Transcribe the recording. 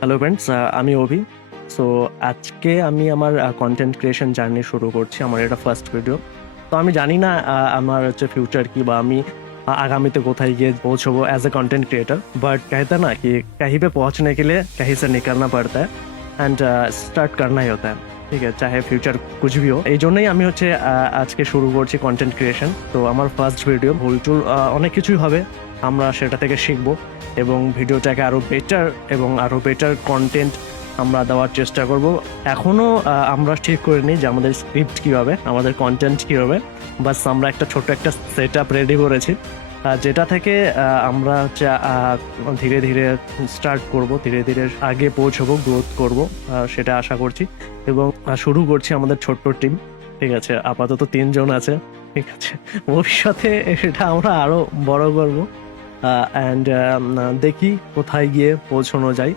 Hello friends, আমি অভি। So আজকে আমি আমার কন্টেন্ট ক্রিয়েশন জার্নি শুরু করছি। আমার এটা ফার্স্ট ভিডিও। তো আমি জানি না আমার হচ্ছে ফিউচার কি, বা আমি आगामी तो कोথায় গিয়ে পৌঁছবো as a content creator. But कहता ना कि कहीं पे पहुंचने के लिए कहीं से निकलना पड़ता है एंड स्टार्ट करना ही होता है। ঠিক আছে, চাহে ফিউচার कुछ भी हो। এই জন্যই আমি হচ্ছে আজকে শুরু করছি কন্টেন্ট ক্রিয়েশন। তো আমার ফার্স্ট ভিডিও ভুলচুল অনেক কিছুই হবে, আমরা সেটা থেকে শিখবো এবং ভিডিওটাকে আরো বেটার এবং আরো বেটার কন্টেন্ট আমরা দেওয়ার চেষ্টা করব। এখনো আমরা ঠিক করিনি যে আমাদের স্ক্রিপ্ট কি হবে, আমাদের কন্টেন্ট কি হবে। বাস আমরা একটা ছোট্ট একটা সেট আপ রেডি করেছি, যেটা থেকে আমরা হচ্ছে ধীরে ধীরে স্টার্ট করব, ধীরে ধীরে আগে পৌঁছবো, গ্রোথ করব, সেটা আশা করছি। এবং শুরু করছি আমাদের ছোট্ট টিম। ঠিক আছে, আপাতত 3 জন আছে। ঠিক আছে, ভবিষ্যতে সেটা আমরা আরো বড় করব। অ্যান্ড দেখি কোথায় গিয়ে পৌঁছানো যায়।